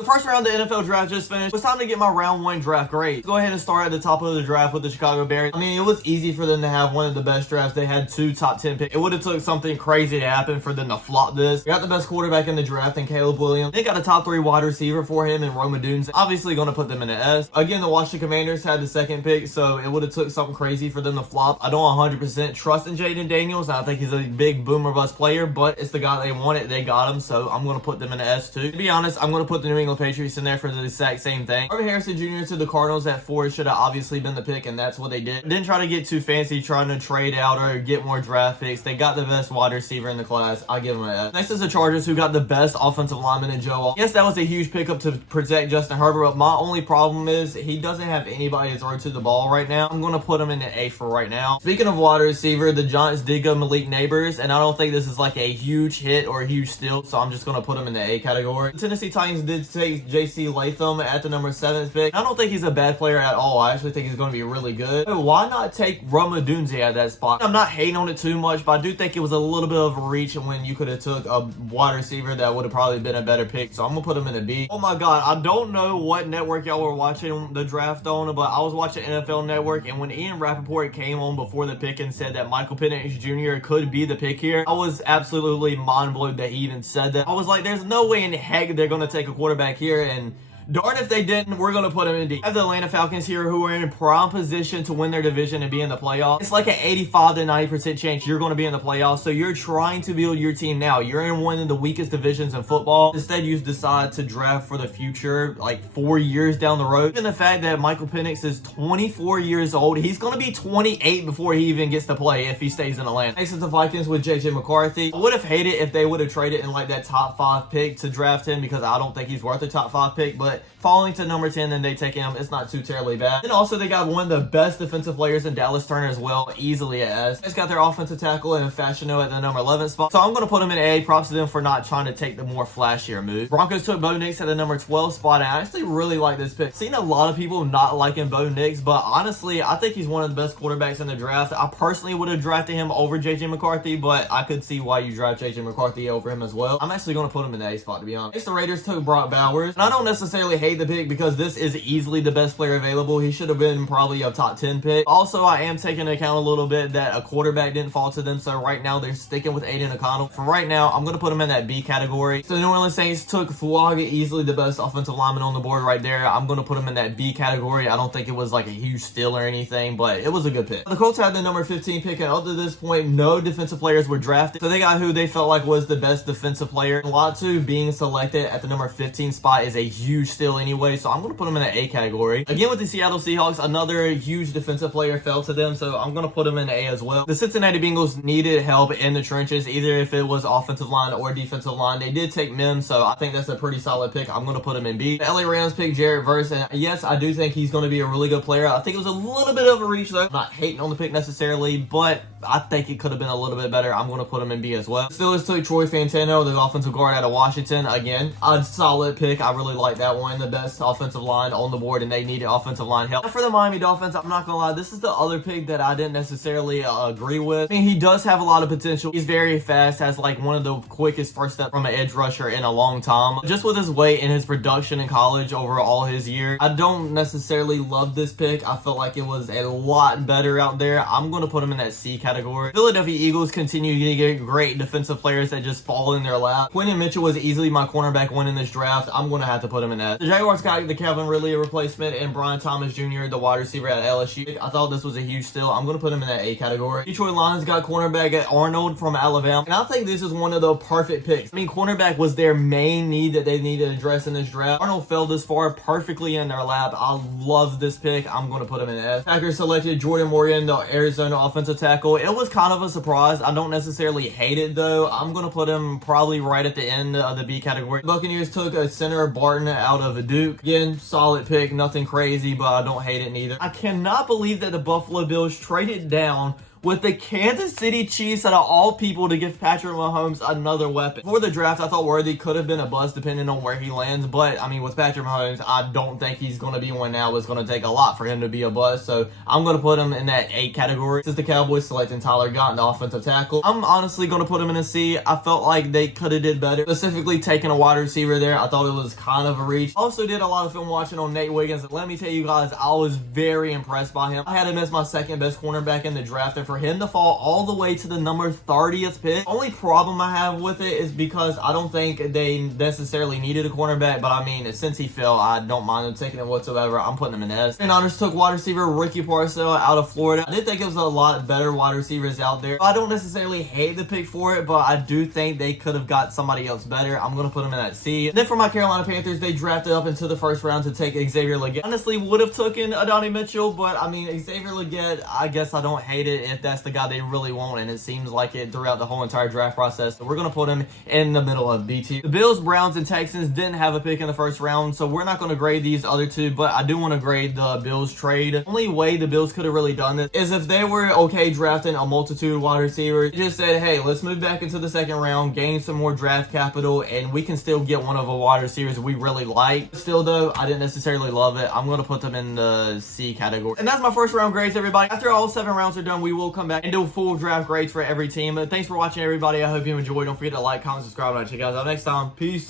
The first round of the NFL draft just finished. It's time to get my round 1 draft grade. Go ahead and start at the top of the draft with the Chicago Bears. I mean, it was easy for them to have one of the best drafts. They had 2 top 10 picks. It would have took something crazy to happen for them to flop this. They got the best quarterback in the draft in Caleb Williams. They got a top 3 wide receiver for him in Rome Odunze. Obviously going to put them in an S. Again, the Washington Commanders had the 2nd pick, so it would have took something crazy for them to flop. I don't 100% trust in Jaden Daniels. I think he's a big boomer bust player, but it's the guy they wanted. They got him, so I'm going to put them in an S too. To be honest, I'm going to put the New England Patriots in there for the exact same thing. Marvin Harrison Jr. to the Cardinals at 4 should have obviously been the pick, and that's what they did. Didn't try to get too fancy trying to trade out or get more draft picks. They got the best wide receiver in the class. I give them an F. Next is the Chargers, who got the best offensive lineman in Joe Alt. Yes, that was a huge pickup to protect Justin Herbert, but my only problem is he doesn't have anybody to throw to the ball right now. I'm going to put him in the A for right now. Speaking of wide receiver, the Giants did go Malik Neighbors, and I don't think this is like a huge hit or a huge steal, so I'm just going to put him in the A category. The Tennessee Titans did take J.C. Latham at the number 7th pick. I don't think he's a bad player at all. I actually think he's going to be really good. But why not take Rome Odunze at that spot? I'm not hating on it too much, but I do think it was a little bit of a reach when you could have took a wide receiver that would have probably been a better pick, so I'm going to put him in a B. Oh my god, I don't know what network y'all were watching the draft on, but I was watching NFL Network, and when Ian Rappaport came on before the pick and said that Michael Penix Jr. could be the pick here, I was absolutely mind blown that he even said that. I was like, there's no way in heck they're going to take a quarterback here, and darn if they didn't, we're going to put them in D. I have the Atlanta Falcons here, who are in prime position to win their division and be in the playoffs. It's like an 85 to 90% chance you're going to be in the playoffs, so you're trying to build your team now. You're in one of the weakest divisions in football. Instead, you decide to draft for the future, like 4 years down the road. Even the fact that Michael Penix is 24 years old, he's going to be 28 before he even gets to play if he stays in Atlanta. Next is the Vikings with J.J. McCarthy. I would have hated if they would have traded in like that top 5 pick to draft him, because I don't think he's worth a top 5 pick, but falling to number 10 and they take him, it's not too terribly bad. And also they got one of the best defensive players in Dallas Turner as well, easily at S. It's got their offensive tackle in Fashiono at the number 11 spot, so I'm going to put him in A. Props to them for not trying to take the more flashier move. Broncos took Bo Nix at the number 12 spot, and I actually really like this pick. Seen a lot of people not liking Bo Nix, but honestly, I think he's one of the best quarterbacks in the draft. I personally would have drafted him over J.J. McCarthy, but I could see why you draft J.J. McCarthy over him as well. I'm actually going to put him in the A spot, to be honest. Next, the Raiders took Brock Bowers, and I don't necessarily hate the pick because this is easily the best player available. He should have been probably a top 10 pick. Also, I am taking into account a little bit that a quarterback didn't fall to them, so right now they're sticking with Aiden O'Connell. For right now, I'm going to put him in that B category. So the New Orleans Saints took Fuaga, easily the best offensive lineman on the board right there. I'm going to put him in that B category. I don't think it was like a huge steal or anything, but it was a good pick. The Colts had the number 15 pick, and up to this point, no defensive players were drafted. So they got who they felt like was the best defensive player. Latu being selected at the number 15 spot is a huge steal anyway, so I'm going to put him in that A category. Again, with the Seattle Seahawks, another huge defensive player fell to them, so I'm going to put him in A as well. The Cincinnati Bengals needed help in the trenches, either if it was offensive line or defensive line. They did take Mims, so I think that's a pretty solid pick. I'm going to put him in B. The LA Rams picked Jared Verse, and yes, I do think he's going to be a really good player. I think it was a little bit of a reach, though. I'm not hating on the pick necessarily, but I think it could have been a little bit better. I'm going to put him in B as well. The Steelers took Troy Fantano, the offensive guard out of Washington. Again, a solid pick. I really like that one. The best offensive line on the board, and they needed offensive line help. And for the Miami Dolphins, I'm not gonna lie, this is the other pick that I didn't necessarily agree with. I mean, he does have a lot of potential. He's very fast, has like one of the quickest first step from an edge rusher in a long time. Just with his weight and his production in college over all his years, I don't necessarily love this pick. I felt like it was a lot better out there. I'm gonna put him in that C category. Philadelphia Eagles continue to get great defensive players that just fall in their lap. Quentin Mitchell was easily my cornerback one in this draft. I'm gonna have to put him in that. The Jaguars got the Calvin Ridley replacement and Brian Thomas Jr., the wide receiver at LSU. I thought this was a huge steal. I'm going to put him in that A category. Detroit Lions got cornerback at Arnold from Alabama, and I think this is one of the perfect picks. I mean, cornerback was their main need that they needed to address in this draft. Arnold fell this far perfectly in their lap. I love this pick. I'm going to put him in S. Packers selected Jordan Morgan, the Arizona offensive tackle. It was kind of a surprise. I don't necessarily hate it, though. I'm going to put him probably right at the end of the B category. Buccaneers took a center Barton out of Duke. Again, solid pick. Nothing crazy, but I don't hate it neither. I cannot believe that the Buffalo Bills traded down with the Kansas City Chiefs out of all people to give Patrick Mahomes another weapon. For the draft, I thought Worthy could have been a bust depending on where he lands, but I mean, with Patrick Mahomes, I don't think he's going to be one now. It's going to take a lot for him to be a bust, so I'm going to put him in that A category. Since the Cowboys selecting Tyler Gott, the offensive tackle, I'm honestly going to put him in a C. I felt like they could have did better, specifically taking a wide receiver there. I thought it was kind of a reach. Also did a lot of film watching on Nate Wiggins. Let me tell you guys, I was very impressed by him. I had him as my second best cornerback in the draft, and for him to fall all the way to the number 30th pick, only problem I have with it is because I don't think they necessarily needed a cornerback, but I mean, since he fell, I don't mind him taking it whatsoever. I'm putting him in S. And honors took wide receiver Ricky Parcell out of Florida. I did think it was a lot better wide receivers out there. I don't necessarily hate the pick for it, but I do think they could have got somebody else better. I'm going to put him in that C. And then for my Carolina Panthers, they drafted up into the first round to take Xavier Legette. Honestly, would have taken Adonai Mitchell, but I mean, Xavier Legette, I guess I don't hate it if that's the guy they really want, and it seems like it throughout the whole entire draft process. So we're going to put him in the middle of BT. The Bills, Browns, and Texans didn't have a pick in the first round, so we're not going to grade these other two, but I do want to grade the Bills trade. The only way the Bills could have really done this is if they were okay drafting a multitude of wide receivers. They just said, hey, let's move back into the second round, gain some more draft capital, and we can still get one of the wide receivers we really like. Still though, I didn't necessarily love it. I'm going to put them in the C category. And that's my first round grades, everybody. After all 7 rounds are done, we will come back and do full draft grades for every team. Thanks for watching, everybody. I hope you enjoyed. Don't forget to like, comment, subscribe, and I'll check you guys out next time. Peace.